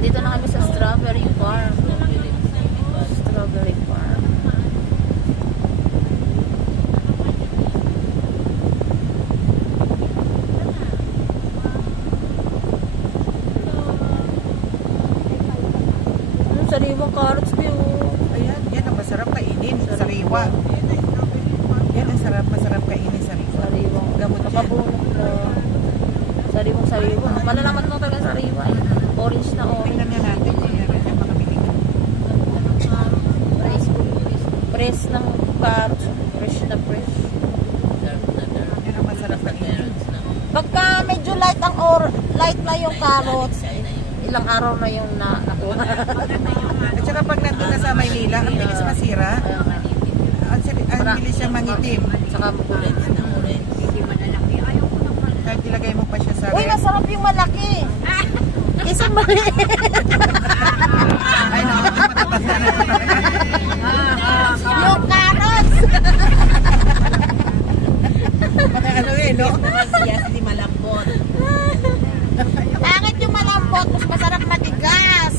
Nandito na kami sa strawberry farm. Strawberry farm. Ano, sariwang carrots ko yun. Ayan, yan ang masarap kainin. Sariwa. Yan ang masarap kainin sariwa. Sariwang Gamot yan. kapabunok na. Sariwang sariwa. Malalaman mo talaga sariwa eh. Orange na orange. Tingnan nga natin kung meron yung makabili ka. Fresh ng carrots. Fresh na fresh. Yan ang masarap kainin. Pagka medyo light ang light na yung carrots, ilang araw na yung nakuha. At saka pag nandun na sa Maynila, ang bilis masira. Ang bilis siyang mangitim. Saka makulit na orange. Kahit ilagay mo pa siya sa Uy, masarap yung malaki. Isang maliit. Ay, naku, matatanda na ito talaga. Yung carrots. Baka ano eh, no? Hindi malambot. Pangit yung malambot, mas masarap matigas.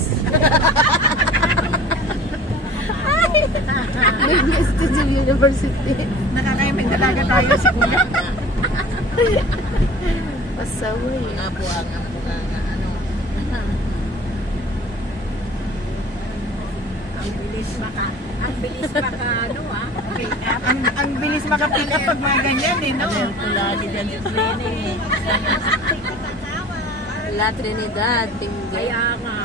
Studio University. Nakakaimig dalaga tayo si Kuya. Pasaway. Mga buwang ang mga ano. Ang bilis maka ano pick up. Ang bilis makapick up pag mga ganyan eh, no? Pula di dyan yung training. La Trinidad, Tingge. Kaya nga.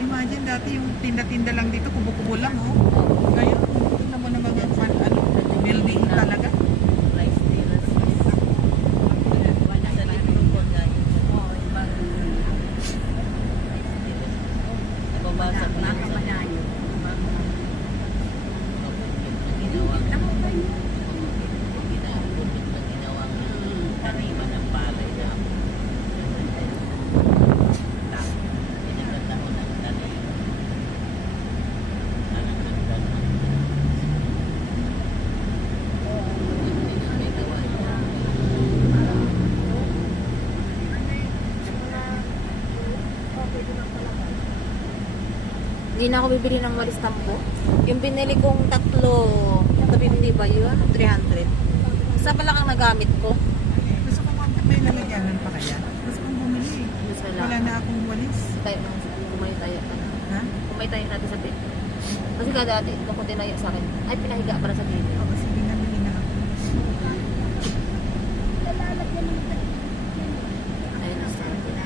Imagine dati yung tinda-tinda lang dito, kubo-kubo lang, oh. Ngayon, tingnan mo naman yung building talaga. Rice terrace. Wala sa likod ko guys. Nababasag na sa malayo. Taniman ng palay na Hindi na ako bibili ng walis tampo. Yung binili kong tatlo, 350 ba yun? 300. Isa pala kang nagamit ko. Gusto ko may lalagyanan pa kaya. Gusto kong bumili. Gusto Wala na akong walis. Tayo, kumay tayo ka na. Ha? Kumay tayo natin sa bed. Kasi kada dati, kung tinaya sa akin, ay pinahiga para sa bed. O, kasi binabili na ako. Ayun na strawberry.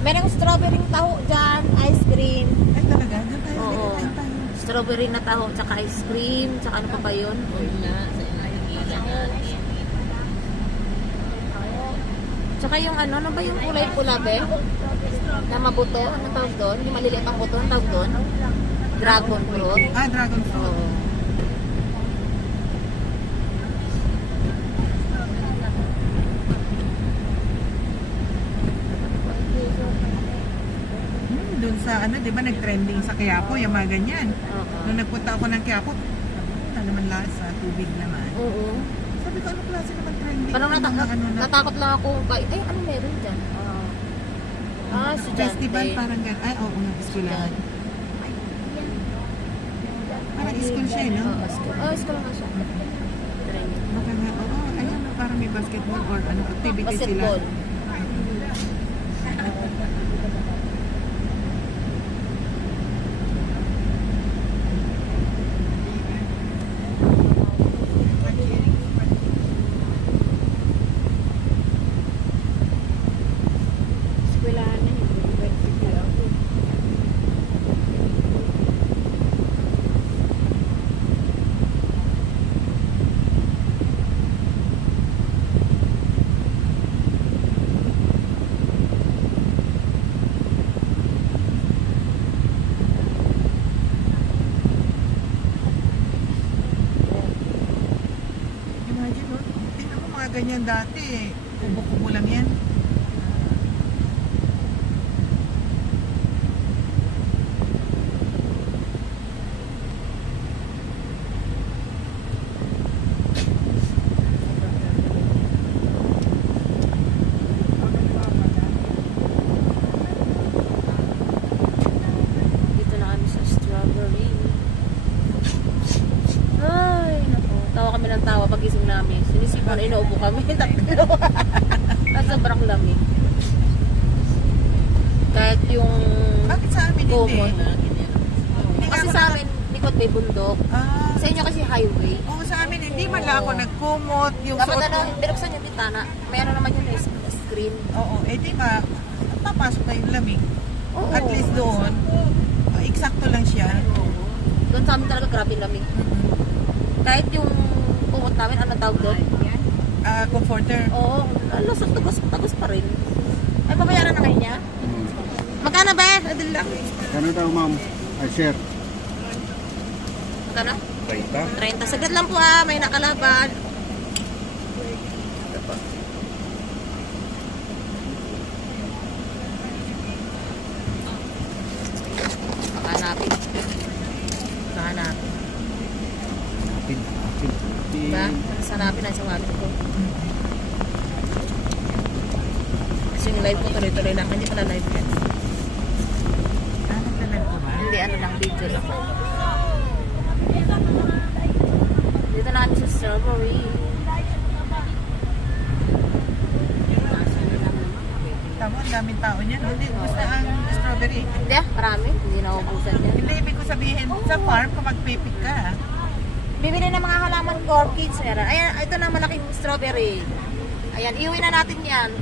Merong strawberry taho dyan, ice cream. Ay, talaga? Diyan tayo. Oo. Diyan tayo. Strawberry na taho, tsaka ice cream, tsaka ano pa ba yun? na sa ilang natin. Tsaka yung ano ba yung kulay pula be? Na mabuto, ano tawag doon? Yung maliliit ang buto, ano tawag doon? Dragon fruit. Ah, dragon fruit. Oo. Doon sa ano, di ba nag-trending sa Quiapo, yung mga ganyan. Oo. Nung nagpunta ako ng Quiapo, wala naman lasa, tubig naman. Oo. Sabi ko, ano klase naman trending? Parang Yung mga ano na, natakot lang ako. Ay, ano meron dyan? Estudyante. festival, parang ganyan. Ay, oo nga, eskwelahan. Parang school siya, eh, no? Oo, school. Oh, school nga siya. Training. Baka nga, oo, ayun, parang may basketball or ano, activity sila. Basketball. ganyan dati eh. Kubo-kubo lang yan. Dito na kami sa strawberry. Ay, naku. Tawa kami ng tawa pagising namin. Sinisipan na inuubo kami. Tatlo. At sobrang lamig. Kahit yung Bakit sa amin hindi? common. Hindi nga Kasi ako sa amin, likod may bundok. Ah, Sa inyo kasi highway. oo, sa amin hindi man lang ako nagkumot. Yung Dapat suot ano, ko. binuksan yung bintana. May ano naman yung screen. Oo, eh di ba, papasok na yung lamig. Oo. At least doon, eksakto lang siya. Doon sa amin talaga grabe yung lamig. Kahit yung kumot namin, ano tawag doon? Comforter. Oo, lusot, tagos pa rin. Ay, babayaran na kayo niya? Magkano ba? Adil lang. Kano daw ma'am? Ay sir. Magkano? 30. 30. Saglit lang po may nakalaban. Ito po. Makahanapin. Makahanapin. Diba? Sanapin ang sawabi ko. Kasi yung live ko tuloy-tuloy lang. Hindi pala live yan. Nagtanan ko ba? Hindi, ano lang, video lang. Dito na kami sa strawberry. Tama, ang daming tao niyan. Hindi, gusto ang strawberry. Hindi marami. Hindi naubusan yan. Hindi, ibig ko sabihin, sa farm, kung magpipik ka, Bibili ng mga halaman ko, orchids. Meron. Ayan, ito na malaking strawberry. Ayan, iuwi na natin yan.